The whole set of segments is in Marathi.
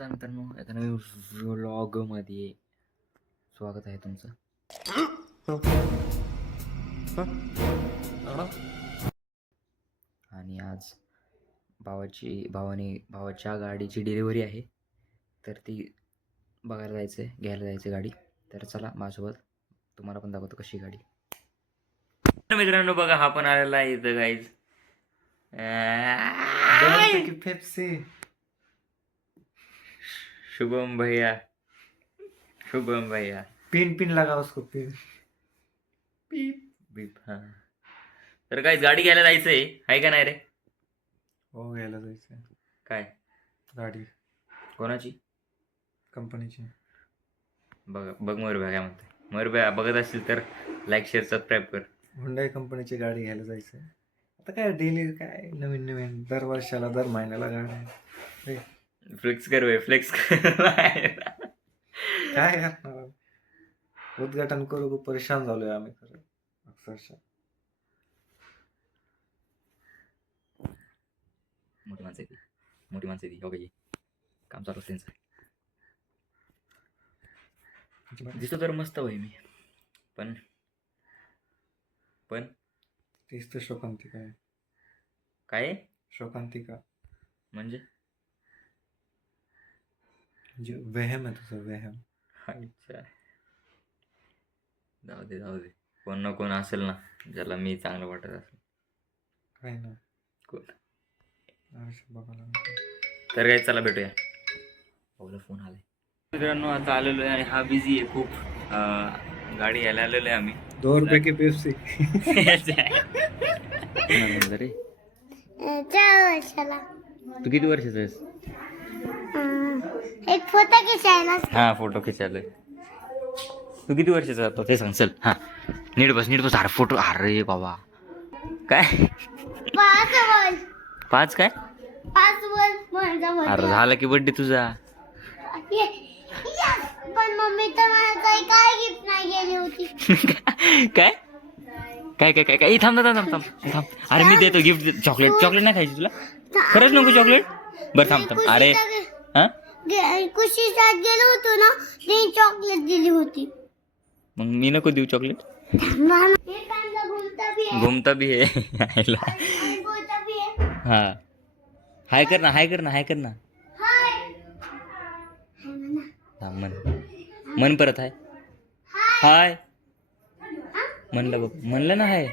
नमस्कार मित्रांनो, एका नवीन व्लॉगमध्ये स्वागत आहे तुमचं. आणि आज भावाच्या गाडीची डिलिव्हरी आहे, तर ती बघायला जायचं आहे, घ्यायला जायचं गाडी. तर चला माझ्यासोबत, तुम्हाला पण दाखवतो कशी गाडी. मित्रांनो बघा, हा पण आलेला आहे इथं गाईज. पेप्सी. शुभम भैया पिन लगा उसको, पिन बीप. हा, तर काय गाडी घ्यायला जायचंय आहे का नाही रे? हो, घ्यायला जायचंय. काय गाडी? कोणाची? कंपनीची. बघ मयूरभ्या काय म्हणते. मयूरभ्या बघत असतील तर लाईक शेअर सबस्क्राईब कर. हुंडाई कंपनीची गाडी घ्यायला जायचंय. आता काय डेली, काय नवीन दर वर्षाला, दर महिन्याला गाड्या. फ्लेक्स कर फ्लेक्स कर. काय करणार, उद्घाटन करू परेशान झालोय आम्ही खरं अक्षरशः. मोठी माणसं ती हो, काम चालू त्यांचं. दिसतो तर मस्त होई मी, पण तीच तर शोकांतिका आहे. काय शोकांतिका म्हणजे वहम आहे तुझं, वहम. अच्छा, जाऊ दे. कोण ना कोण असेल ना ज्याला मी चांगलं वाटत असेल. काय ना, कोण बघायला. तर काय, चला भेटूया. भाऊला फोन आलाय. मित्रांनो आता आलेलो आहे आणि हा बिझी आहे खूप. गाडी घ्यायला आलेलो आहे आम्ही. 2 रुपये की पेप्सी. रे तू किती वर्षाचा आहेस? एक फोटो खिचायला. हा, फोटो खिचायला. तू किती वर्षाचा होता ते सांग. चल, हा, नीट बस. अरे फोटो, अरे बाबा काय 5 काय? 5 वर्ष. अरे झाला की बर्थडे तुझा. पण मम्मी तर मला काय गिफ्ट नाही गेली होती. काय थांब. अरे मी देतो गिफ्ट. चॉकलेट नाही खायची तुला? खरंच नको चॉकलेट? बरं थांब. अरे हा, खुशीसाठी गेलो होतो ना, ते चॉकलेट दिली होती. मग मी नको देऊ चॉकलेट? घुमता भी है. हा, हाय कर ना. हा, मन परत आहे. हाय म्हणलं बघ, म्हणलं ना हाय.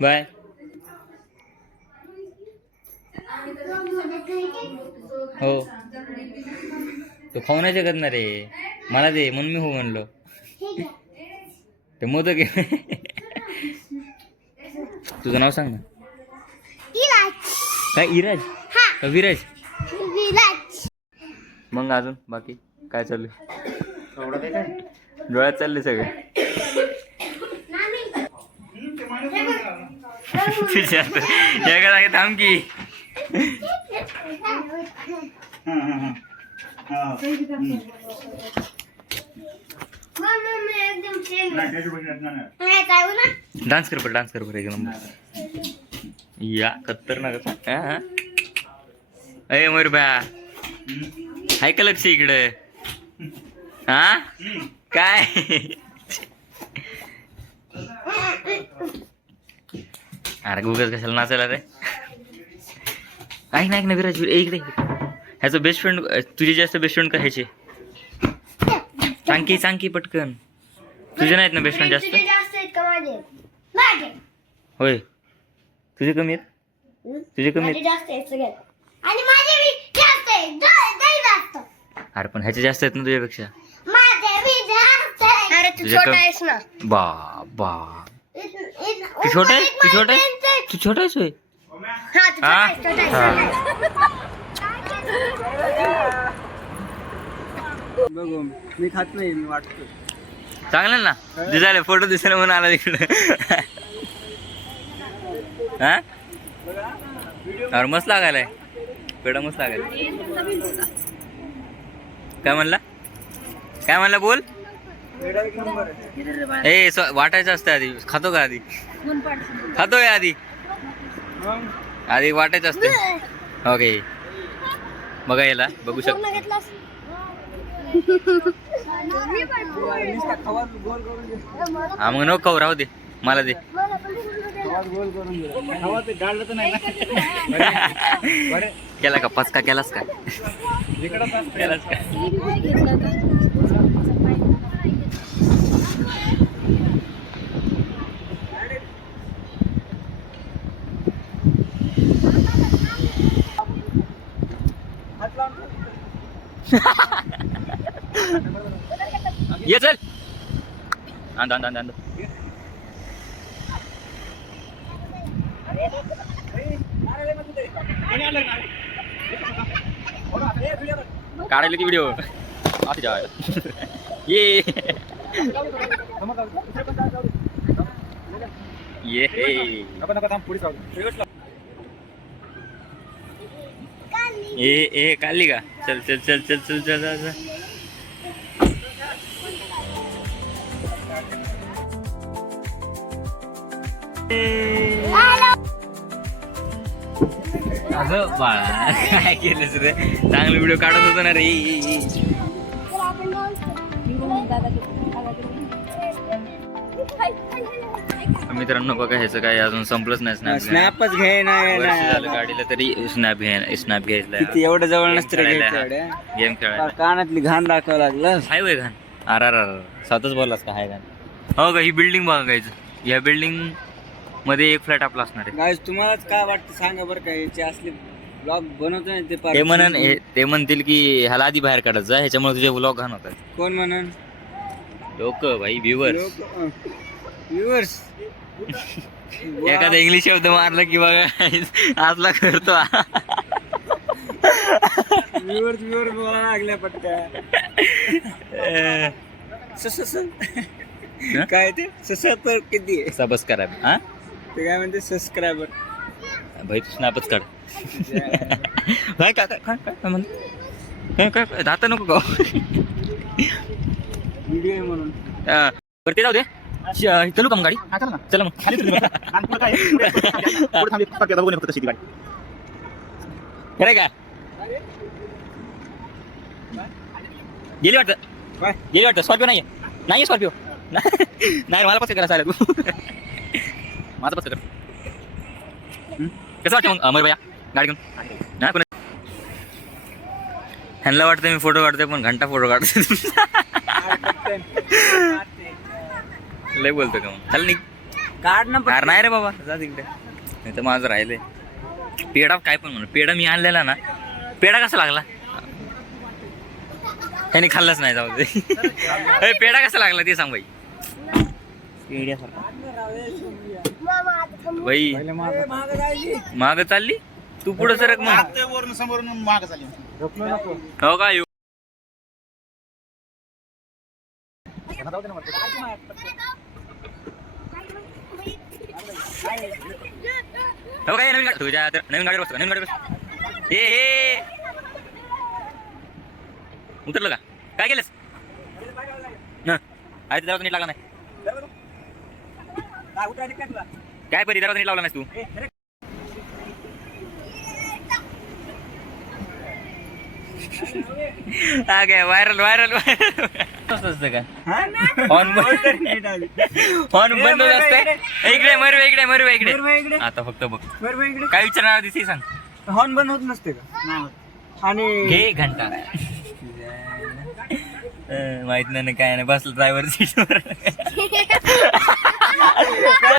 बाय. हो, तो खाऊ नाही शकत ना रे, मला दे म्हणून मी हो म्हणलो. ते मोदक आहे. तुझं नाव सांग ना. काय, इराज का विराज? मग अजून बाकी काय चालू? डोळ्यात चालले सगळे. एका जागी थांब की. डान्स कर बरं एक नंबर. या खतरनाक. अय मयूरभ्या, हाय का लक्ष इकडे? हा काय? अरे गुगल कशाला नाचायला रे? ऐक ना विराज, इकडे. ह्याचं बेस्ट फ्रेंड, तुझे जास्त बेस्ट फ्रेंड का ह्याचे? सांग की पटकन. तुझे नाहीत ना बेस्ट फ्रेंड जास्त? होय, तुझे कमी आहेत. अरे पण ह्याचे जास्त आहेत ना तुझ्यापेक्षा. बा तू छोटा आहेस होय? बघू, मी खात नाही, मी वाटतो चांगलं ना दिसायला. फोटो दिसायला म्हणून आला तिकडे. हा, अरे मस्त लागायलाय. पेढा मस्त लागायला. काय म्हणला बोल. ए वाटायचं असतं आधी. खातो का आधी? खातोय आधी वाटायचं असतं. ओके. बघा याला बघू शकतो. हा मग नको खाऊ, राहू दे मला दे. केला का पचका केलास का? केलास का? ये चल आंद आंद आंद आंद. काढायला की व्हिडिओ ये ये काढली का? चल चल चल चल चल चल चल. अगं बाळा काय केलंस रे? चांगला व्हिडिओ काढत होतो ना रे. मित्रांनो बघा ह्याचं काय अजून संपलंच नाही. स्नॅपच घे वर्ष झालं गाडीला तरी स्नॅप घ्यायला. एवढं जवळ नसतं गेम खेळायला. कानातली घाण दाखवावं लागलं. हाय वय घाण. अर स्वतःच बोललास का हाय घाण? हो का? ही बिल्डिंग बघायचं. या बिल्डिंग मध्ये एक फ्लॅट आपला असणार आहे. गाईस तुम्हालाच काय वाटतं सांगा बरं का. याचे असले ब्लॉग बनवतो ना ते म्हणतील की ह्याला आधी बाहेर काढत जा, ह्याच्यामुळे तुझे ब्लॉग घाण होतात. कोण म्हणून? लोक भाई व्ह्युअर्स. व्ह्युअर्स एखादा इंग्लिश शब्द मारला की बघा असला करतो. व्ह्युअर्स बोलायला लागल्या पटक्या. काय ते सबस्क्रायबर किती आहे? सबस्क्राईब. हा ते काय म्हणते सबस्क्रायबर. भाई तू स्नॅपच काढ. काय काय काय काय म्हण काय काय दाता नको का? व्हिडिओ आहे म्हणून. बरं ते जाऊ दे. चलू का मग गाडी? चला मग खरं का? गेली वाटतं स्कॉर्पिओ नाही स्कॉर्पिओ नाही. मला पसंत करा चालेल तू. माझं पसंत कर. कसं वाटतं मग अमर भैया गाडी घेऊन? नाही कोण ह्यांना वाटतं मी फोटो काढतोय पण घंटा फोटो काढतोय. लय बोलतो का मग? चल निघ काढ ना. कार नाही रे बाबा, जा तिकडे. नाही तर माझं राहिलंय पेढा. काय पण म्हणून पेढा मी आणलेला ना. पेढा कसा लागला? त्याने खाल्लाच नाही. जाऊ दे. पेढा कसा लागला ते सांग बाई. बाई माग चालली तू पुढे सरक मग. हो का? हो काय? नवीन गाडी तुझ्या नवीन गाडी बसतो. नवीन गाडी बसतो. हे उतरलं का? काय केलंस? आहे ते दरवाजा नीट लागला नाही. काय परी दरवाजा नीट लावला नाहीस तू? हा काय व्हायरल असतं का? हॉर्न बंद असतं. इकडे मरवे इकडे. आता फक्त बघ काय विचारणार दिसे सांग. हॉर्न बंद होत नसते का? आणि घे घंटा. माहित नाही काय नाही. बसलं ड्रायव्हर सीटवर.